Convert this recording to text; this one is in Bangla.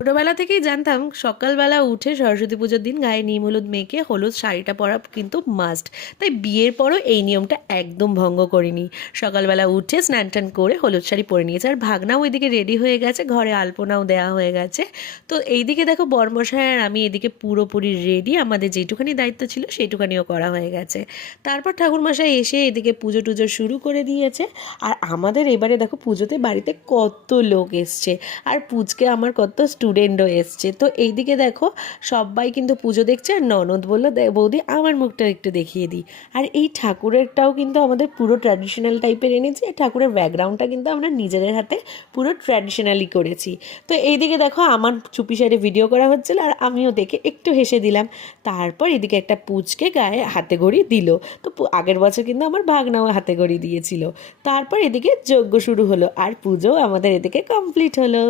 ছোটোবেলা থেকেই জানতাম সকালবেলা উঠে সরস্বতী পুজোর দিন গায়ে নিম হলুদ মেখে হলুদ শাড়িটা পরা কিন্তু মাস্ট। তাই বিয়ের পরও এই নিয়মটা একদম ভঙ্গ করিনি। সকালবেলা উঠে স্নান টান করে হলুদ শাড়ি পরে নিয়েছে, আর ভাগনাও ওইদিকে রেডি হয়ে গেছে, ঘরে আলপনাও দেওয়া হয়ে গেছে। তো এইদিকে দেখো বরমশাই আর আমি এদিকে পুরোপুরি রেডি, আমাদের যেটুখানি দায়িত্ব ছিল সেইটুখানিও করা হয়ে গেছে। তারপর ঠাকুরমশাই এসে এদিকে পুজো টুজো শুরু করে দিয়েছে। আর আমাদের এবারে দেখো পুজোতে বাড়িতে কত লোক এসছে, আর পুচকে আমার কত স্টুডেন্টও এসছে। তো এইদিকে দেখো সবাই কিন্তু পুজো দেখছে, আর ননদ বললো বৌদি আমার মুখটাও একটু দেখিয়ে দিই। আর এই ঠাকুরেরটাও কিন্তু আমাদের পুরো ট্র্যাডিশনাল টাইপের এনেছি, ঠাকুরের ব্যাকগ্রাউন্ডটা কিন্তু আমরা নিজেদের হাতে পুরো ট্র্যাডিশনালি করেছি। তো এইদিকে দেখো আমার চুপি সাইডে ভিডিও করা হচ্ছিল, আর আমিও দেখে একটু হেসে দিলাম। তারপর এদিকে একটা পুচকে গায়ে হাতে ঘড়ি দিল। তো আগের বছর কিন্তু আমার ভাগনাও হাতে ঘড়ি দিয়েছিল। তারপর এদিকে যজ্ঞ শুরু হলো, আর পুজো আমাদের এদিকে কমপ্লিট হলো।